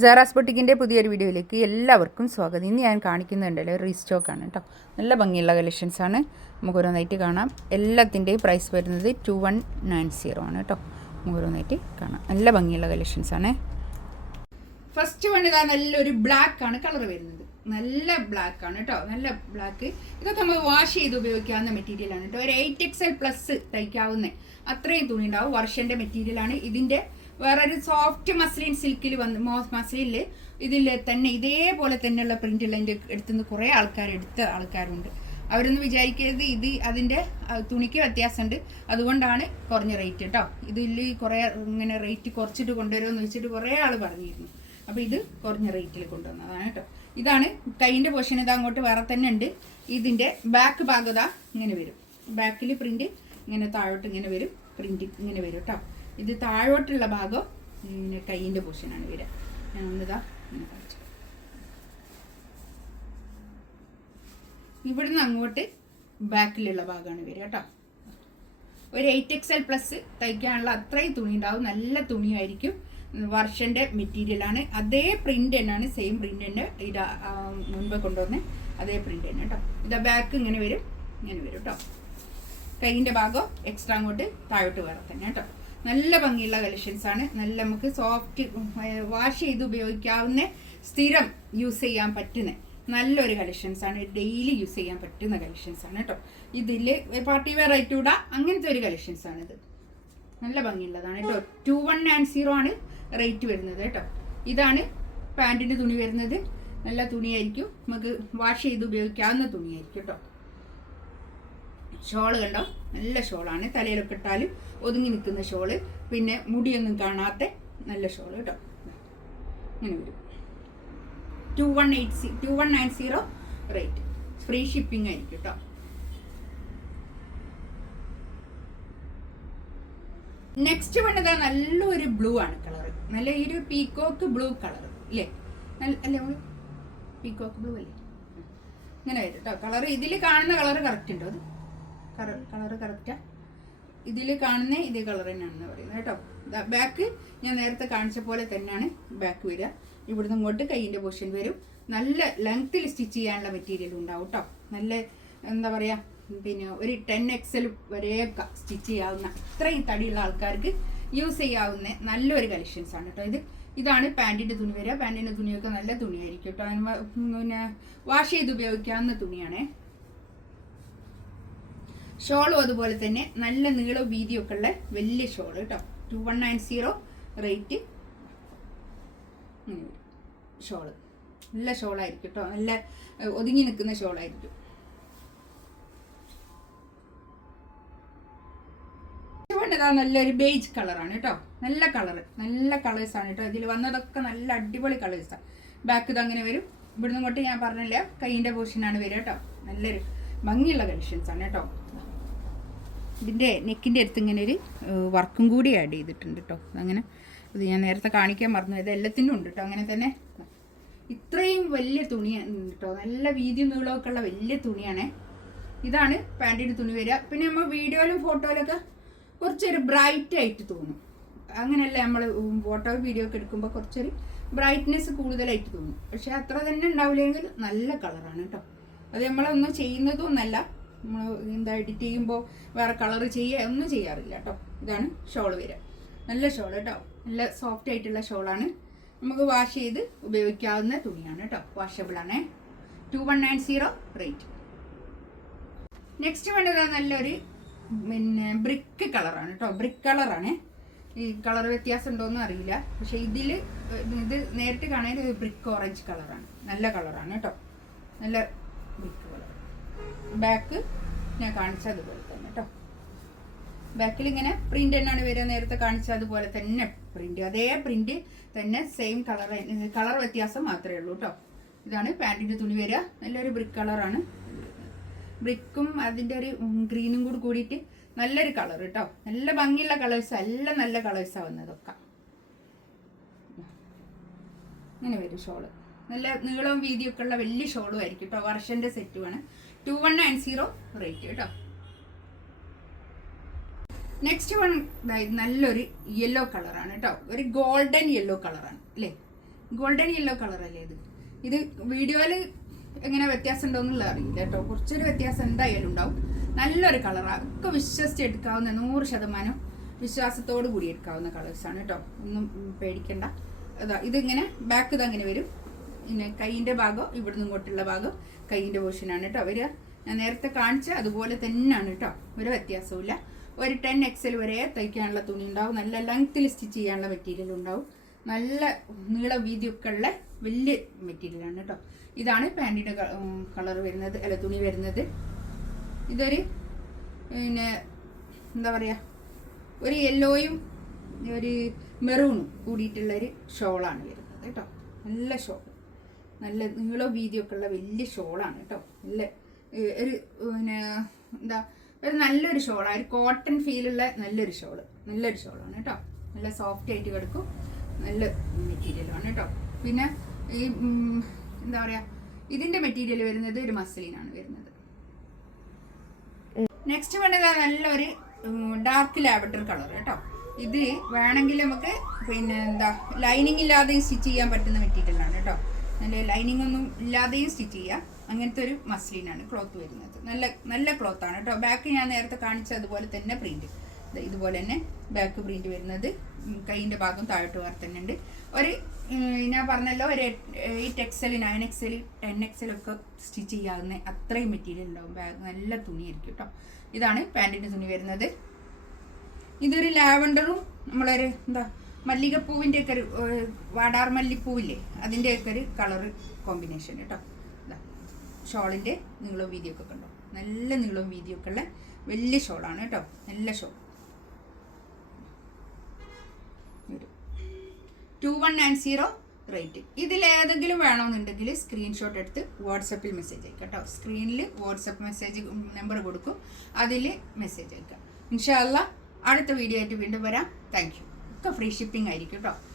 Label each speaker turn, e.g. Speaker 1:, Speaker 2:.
Speaker 1: സെറാസ് ബൊട്ടിക്കിൻ്റെ പുതിയൊരു വീഡിയോയിലേക്ക് എല്ലാവർക്കും സ്വാഗതം ഇന്ന് ഞാൻ കാണിക്കുന്നുണ്ടല്ലോ റീസ്റ്റോക്കാണ് കേട്ടോ നല്ല ഭംഗിയുള്ള കളക്ഷൻസാണ് നമുക്ക് ഓരോന്നായിട്ട് കാണാം എല്ലാത്തിൻ്റെയും പ്രൈസ് വരുന്നത് ടു വൺ നയൻ സീറോ ആണ് കേട്ടോ നമുക്ക് കാണാം നല്ല ഭംഗിയുള്ള കളക്ഷൻസാണ് ഫസ്റ്റ് വൺ ഇതാ നല്ലൊരു ബ്ലാക്ക് ആണ് കളർ വരുന്നത് നല്ല ബ്ലാക്ക് ആണ് കേട്ടോ നല്ല ബ്ലാക്ക് ഇതൊക്കെ നമ്മൾ വാഷ് ചെയ്ത് ഉപയോഗിക്കാവുന്ന മെറ്റീരിയൽ ആണ് കേട്ടോ ഒരു എയ്റ്റ് എക്സ് എൽ പ്ലസ് തയ്ക്കാവുന്ന അത്രയും തുണി ഉണ്ടാവും വർഷൻ്റെ മെറ്റീരിയലാണ് ഇതിൻ്റെ വേറൊരു സോഫ്റ്റ് മസ്ലിൻ സിൽക്കിൽ വന്ന് മോ മസ്ലിനിൽ ഇതിൽ തന്നെ ഇതേപോലെ തന്നെയുള്ള പ്രിൻ്റുള്ള എൻ്റെ എടുത്തുനിന്ന് കുറേ ആൾക്കാർ എടുത്ത ആൾക്കാരുണ്ട് അവരൊന്നും വിചാരിക്കരുത് ഇത് അതിൻ്റെ തുണിക്ക് വ്യത്യാസമുണ്ട് അതുകൊണ്ടാണ് കുറഞ്ഞ റേറ്റ് കേട്ടോ ഇതിൽ കുറേ ഇങ്ങനെ റേറ്റ് കുറച്ചിട്ട് കൊണ്ടുവരുമെന്ന് വെച്ചിട്ട് കുറേ ആൾ പറഞ്ഞിരുന്നു അപ്പോൾ ഇത് കുറഞ്ഞ റേറ്റിൽ കൊണ്ടുവന്നതാണ് കേട്ടോ ഇതാണ് കൈയിൻ്റെ പൊഷൻ ഇത് അങ്ങോട്ട് വേറെ തന്നെ ഉണ്ട് ഇതിൻ്റെ ബാക്ക് ഭാഗത ഇങ്ങനെ വരും ബാക്കിൽ പ്രിൻറ്റ് ഇങ്ങനെ താഴോട്ട് ഇങ്ങനെ വരും പ്രിൻറ്റ് ഇങ്ങനെ വരും കേട്ടോ ഇത് താഴോട്ടുള്ള ഭാഗം കൈയിൻ്റെ പൊസിഷനാണ് വരിക ഞാൻ ഒന്നിതാ കാണിച്ചു ഇവിടുന്ന് അങ്ങോട്ട് ബാക്കിലുള്ള ഭാഗമാണ് വരിക കേട്ടോ ഒരു എയ്റ്റ് എക്സ് എൽ പ്ലസ് തയ്ക്കാനുള്ള അത്രയും തുണി ഉണ്ടാവും നല്ല തുണിയായിരിക്കും വർഷൻ്റെ മെറ്റീരിയലാണ് അതേ പ്രിൻ്റ് തന്നെയാണ് സെയിം പ്രിൻ്റ് തന്നെ ഇതാ മുൻപ് കൊണ്ടുവന്ന് അതേ പ്രിൻ്റ് തന്നെ കേട്ടോ ഇതാ ബാക്ക് ഇങ്ങനെ വരും ഇങ്ങനെ വരും കേട്ടോ കൈയിന്റെ ഭാഗം എക്സ്ട്രാ അങ്ങോട്ട് താഴോട്ട് വേറെ തന്നെ കേട്ടോ നല്ല ഭംഗിയുള്ള കളക്ഷൻസ് ആണ് നല്ല നമുക്ക് സോഫ്റ്റ് വാഷ് ചെയ്ത് ഉപയോഗിക്കാവുന്ന സ്ഥിരം യൂസ് ചെയ്യാൻ പറ്റുന്ന നല്ലൊരു കളക്ഷൻസ് ആണ് ഡെയിലി യൂസ് ചെയ്യാൻ പറ്റുന്ന കളക്ഷൻസ് ആണ് കേട്ടോ ഇതിൽ പാർട്ടി വെയർ ആയിട്ട് ഇടാം അങ്ങനത്തെ ഒരു കളക്ഷൻസ് ഇത് നല്ല ഭംഗിയുള്ളതാണ് കേട്ടോ ടു വൺ നയൻ സീറോ ആണ് റേറ്റ് വരുന്നത് കേട്ടോ ഇതാണ് പാൻറ്റിൻ്റെ തുണി വരുന്നത് നല്ല തുണിയായിരിക്കും നമുക്ക് വാഷ് ചെയ്ത് ഉപയോഗിക്കാവുന്ന തുണിയായിരിക്കും കേട്ടോ ഷോള് കണ്ടോ നല്ല ഷോളാണ് തലയിലൊക്കെ ഇട്ടാലും ഒതുങ്ങി നിൽക്കുന്ന ഷോള് പിന്നെ മുടിയൊന്നും കാണാത്ത നല്ല ഷോള് കേട്ടോ ഇങ്ങനെ വരും two one eight C two one nine zero rate free shipping ആയിരിക്കും കേട്ടോ നെക്സ്റ്റ് ഇതാ നല്ലൊരു ബ്ലൂ ആണ് കളർ നല്ല ഈ ഒരു പീക്കോക്ക് ബ്ലൂ കളർ അല്ലേ നല്ല അല്ലേ നമ്മൾ പീക്കോക്ക് ബ്ലൂ അല്ലേ ഇങ്ങനെ വരും കേട്ടോ കളർ ഇതിൽ കാണുന്ന കളർ കറക്റ്റ് ഉണ്ടോ അത് കളർ കളറ് കറക്റ്റാണ് ഇതിൽ കാണുന്ന ഇതേ കളർ തന്നെയാണെന്ന് പറയുന്നത് കേട്ടോ ബാക്ക് ഞാൻ നേരത്തെ കാണിച്ച പോലെ തന്നെയാണ് ബാക്ക് വരിക ഇവിടുന്ന് ഇങ്ങോട്ട് കൈയിൻ്റെ പൊസിഷൻ വരും നല്ല ലെങ്ത്തിൽ സ്റ്റിച്ച് ചെയ്യാനുള്ള മെറ്റീരിയൽ ഉണ്ടാവും കേട്ടോ നല്ല എന്താ പറയുക പിന്നെ ഒരു ടെൻ എക്സൽ വരെ സ്റ്റിച്ച് ചെയ്യാവുന്ന അത്രയും തടിയുള്ള ആൾക്കാർക്ക് യൂസ് ചെയ്യാവുന്ന നല്ലൊരു കളക്ഷൻസ് ആണ് കേട്ടോ ഇത് ഇതാണ് പാൻറ്റിൻ്റെ തുണി വരിക പാൻറ്റിൻ്റെ തുണിയൊക്കെ നല്ല തുണിയായിരിക്കും കേട്ടോ പിന്നെ വാഷ് ചെയ്ത് ഉപയോഗിക്കാവുന്ന തുണിയാണേ ഷോളും അതുപോലെ തന്നെ നല്ല നീളം വീതിയൊക്കെ ഉള്ള വലിയ ഷോൾ കേട്ടോ two one nine zero rate shawl നല്ല ഷോളായിരിക്കും കേട്ടോ നല്ല ഒതുങ്ങി നിൽക്കുന്ന ഷോളായിരിക്കും ഇതാ നല്ലൊരു ബേജ് കളറാണ് കേട്ടോ നല്ല കളറ് നല്ല കളേഴ്സാണ് കേട്ടോ ഇതിൽ വന്നതൊക്കെ നല്ല അടിപൊളി കളേഴ്സാണ് ബാക്ക് ഇത് അങ്ങനെ വരും ഇവിടുന്ന് ഇങ്ങോട്ട് ഞാൻ പറഞ്ഞില്ല കൈയിൻ്റെ പൊസിഷനാണ് വരിക കേട്ടോ നല്ലൊരു ഭംഗിയുള്ള കളക്ഷൻസാണ് കേട്ടോ ഇതിൻ്റെ നെക്കിൻ്റെ അടുത്ത് ഇങ്ങനെ ഒരു വർക്കും കൂടി ആഡ് ചെയ്തിട്ടുണ്ട് കേട്ടോ അങ്ങനെ അത് ഞാൻ നേരത്തെ കാണിക്കാൻ മറന്നു ഇത് എല്ലാത്തിനും ഉണ്ട് കേട്ടോ അങ്ങനെ തന്നെ ഇത്രയും വലിയ തുണിയാണ് കേട്ടോ നല്ല വീതി നീളമൊക്കെ ഉള്ള വലിയ തുണിയാണ് ഇതാണ് പാൻറ്റിൻ്റെ തുണി വരിക പിന്നെ നമ്മൾ വീഡിയോയിലും ഫോട്ടോയിലൊക്കെ കുറച്ചൊരു ബ്രൈറ്റ് ആയിട്ട് തോന്നും അങ്ങനെയല്ല നമ്മൾ ഫോട്ടോ വീഡിയോ ഒക്കെ എടുക്കുമ്പോൾ കുറച്ചൊരു ബ്രൈറ്റ്നെസ് കൂടുതലായിട്ട് തോന്നും പക്ഷേ അത്ര തന്നെ ഉണ്ടാവില്ലെങ്കിൽ നല്ല കളറാണ് കേട്ടോ അത് നമ്മളൊന്നും ചെയ്യുന്നതൊന്നല്ല നമ്മൾ എന്താ എഡിറ്റ് ചെയ്യുമ്പോൾ വേറെ കളർ ചെയ്യുക ഒന്നും ചെയ്യാറില്ല കേട്ടോ ഇതാണ് ഷോൾ വരെ നല്ല ഷോൾ കേട്ടോ നല്ല സോഫ്റ്റ് ആയിട്ടുള്ള ഷോളാണ് നമുക്ക് വാഷ് ചെയ്ത് ഉപയോഗിക്കാവുന്ന തുണിയാണ് കേട്ടോ വാഷബിളാണ് two one nine zero rate next വേണ്ടത് നല്ലൊരു പിന്നെ ബ്രിക്ക് കളറാണ് കേട്ടോ ബ്രിക്ക് കളറാണ് ഈ കളർ വ്യത്യാസം ഉണ്ടോയെന്നും അറിയില്ല പക്ഷേ ഇതിൽ ഇത് നേരിട്ട് കാണാൻ ബ്രിക്ക് ഓറഞ്ച് കളറാണ് നല്ല കളറാണ് കേട്ടോ നല്ല ബാക്ക് ഞാൻ കാണിച്ചതുപോലെ തന്നെ കേട്ടോ ബാക്കിൽ ഇങ്ങനെ പ്രിൻ്റ് തന്നെയാണ് വരിക നേരത്തെ കാണിച്ചതുപോലെ അതുപോലെ തന്നെ പ്രിൻ്റ് അതേ പ്രിൻ്റ് തന്നെ സെയിം കളർ കളർ വ്യത്യാസം മാത്രമേ ഉള്ളൂ കേട്ടോ ഇതാണ് പാൻറ്റിൻ്റെ തുണി വരിക നല്ലൊരു ബ്രിക്ക് കളറാണ് ബ്രിക്കും അതിൻ്റെ ഒരു ഗ്രീനും കൂടി കൂടിയിട്ട് നല്ലൊരു കളർ കേട്ടോ നല്ല ഭംഗിയുള്ള കളേഴ്സ് എല്ലാം നല്ല കളേഴ്സാണ് വന്നതൊക്കെ ഇങ്ങനെ വരും ഷോള് നല്ല നീളവും വീതിയൊക്കെ ഉള്ള വലിയ ഷോളും ആയിരിക്കും കേട്ടോ വർഷൻ്റെ സെറ്റുമാണ് two one nine zero rate കേട്ടോ നെക്സ്റ്റ് വൺ നല്ലൊരു യെല്ലോ കളറാണ് കേട്ടോ ഒരു ഗോൾഡൻ യെല്ലോ കളറാണ് അല്ലേ ഗോൾഡൻ യെല്ലോ കളറല്ലേ ഇത് ഇത് വീഡിയോയിൽ എങ്ങനെ വ്യത്യാസം ഉണ്ടോയെന്നുള്ളത് അറിയില്ല കേട്ടോ കുറച്ചൊരു വ്യത്യാസം എന്തായാലും ഉണ്ടാവും നല്ലൊരു കളറാണ് ഒക്കെ വിശ്വസിച്ച് എടുക്കാവുന്ന നൂറ് ശതമാനം വിശ്വാസത്തോടു കൂടി എടുക്കാവുന്ന കളേഴ്സാണ് കേട്ടോ ഒന്നും പേടിക്കണ്ട അതാ ഇതിങ്ങനെ ബാക്ക് ഇതങ്ങനെ വരും പിന്നെ കൈയിൻ്റെ ഭാഗം ഇവിടുന്ന് ഇങ്ങോട്ടുള്ള ഭാഗം കൈയിൻ്റെ പോർഷനാണ് കേട്ടോ അവർ ഞാൻ നേരത്തെ കാണിച്ച അതുപോലെ തന്നെയാണ് കേട്ടോ ഒരു വ്യത്യാസവും ഒരു ടെൻ എക്സൽ വരെ തയ്ക്കാനുള്ള തുണി ഉണ്ടാവും നല്ല ലെങ്ത്തിൽ സ്റ്റിച്ച് ചെയ്യാനുള്ള മെറ്റീരിയൽ ഉണ്ടാവും നല്ല നീള വീതിയൊക്കെ ഉള്ള വലിയ മെറ്റീരിയലാണ് കേട്ടോ ഇതാണ് പാൻറ്റിൻ്റെ കളർ വരുന്നത് അല്ല തുണി വരുന്നത് ഇതൊരു പിന്നെ എന്താ പറയുക ഒരു യെല്ലോയും ഒരു മെറൂണും കൂടിയിട്ടുള്ളൊരു ഷോളാണ് വരുന്നത് കേട്ടോ നല്ല ഷോൾ നല്ല നീളവും വീതിയൊക്കെ ഉള്ള വലിയ ഷോളാണ് കേട്ടോ നല്ല ഒരു പിന്നെ എന്താ ഒരു നല്ലൊരു ഷോളാണ് ഒരു കോട്ടൺ ഫീലുള്ള നല്ലൊരു ഷോള് നല്ലൊരു ഷോളാണ് കേട്ടോ നല്ല സോഫ്റ്റ് ആയിട്ട് കിടക്കും നല്ല മെറ്റീരിയലാണ് കേട്ടോ പിന്നെ ഈ എന്താ പറയുക ഇതിൻ്റെ മെറ്റീരിയൽ വരുന്നത് ഒരു മസലിനാണ് വരുന്നത് നെക്സ്റ്റ് വേണ്ടത് നല്ലൊരു ഡാർക്ക് ലാവഡർ കളർ കേട്ടോ ഇത് വേണമെങ്കിൽ നമുക്ക് പിന്നെ എന്താ ലൈനിങ് ഇല്ലാതെ സ്റ്റിച്ച് ചെയ്യാൻ പറ്റുന്ന മെറ്റീരിയലാണ് കേട്ടോ നല്ല ലൈനിങ് ഒന്നും ഇല്ലാതെയും സ്റ്റിച്ച് ചെയ്യാം അങ്ങനത്തെ ഒരു മസ്ലിനാണ് ക്ലോത്ത് വരുന്നത് നല്ല നല്ല ക്ലോത്താണ് കേട്ടോ ബാക്ക് ഞാൻ നേരത്തെ കാണിച്ച അതുപോലെ തന്നെ പ്രിന്റ് ഇതുപോലെ തന്നെ ബാക്ക് പ്രിന്റ് വരുന്നത് കൈയിന്റെ ഭാഗം താഴോട്ട് വർത്തന്നുണ്ട് ഒരു ഞാൻ പറഞ്ഞല്ലോ ഒരു eight XL nine XL ten ഒക്കെ സ്റ്റിച്ച് ചെയ്യാവുന്ന അത്രയും മെറ്റീരിയൽ ഉണ്ടാവും ബാഗ് നല്ല തുണിയായിരിക്കും കേട്ടോ ഇതാണ് പാൻറ്റിൻ്റെ തുണി വരുന്നത് ഇതൊരു ലാവൻഡറും നമ്മളൊരു എന്താ മല്ലികപ്പൂവിൻ്റെ ഒക്കെ ഒരു വാടാർ മല്ലിപ്പൂവില്ലേ അതിൻ്റെ ഒക്കെ ഒരു കളറ് കോമ്പിനേഷൻ കേട്ടോ ഷോളിൻ്റെ നീളവും വീതിയൊക്കെ കണ്ടോ നല്ല നീളവും വീതിയൊക്കെ ഉള്ള വലിയ ഷോളാണ് കേട്ടോ നല്ല shawl two one nine zero rate ഇതിലേതെങ്കിലും വേണമെന്നുണ്ടെങ്കിൽ സ്ക്രീൻഷോട്ട് എടുത്ത് വാട്സപ്പിൽ മെസ്സേജ് അയക്കാം കേട്ടോ സ്ക്രീനിൽ വാട്സപ്പ് മെസ്സേജ് നമ്പർ കൊടുക്കും അതിൽ മെസ്സേജ് അയക്കാം ഇൻഷാല്ല അടുത്ത വീഡിയോ ആയിട്ട് വീണ്ടും വരാം താങ്ക് ഒക്കെ ഫ്രീ ഷിപ്പിംഗ് ആയിരിക്കും കേട്ടോ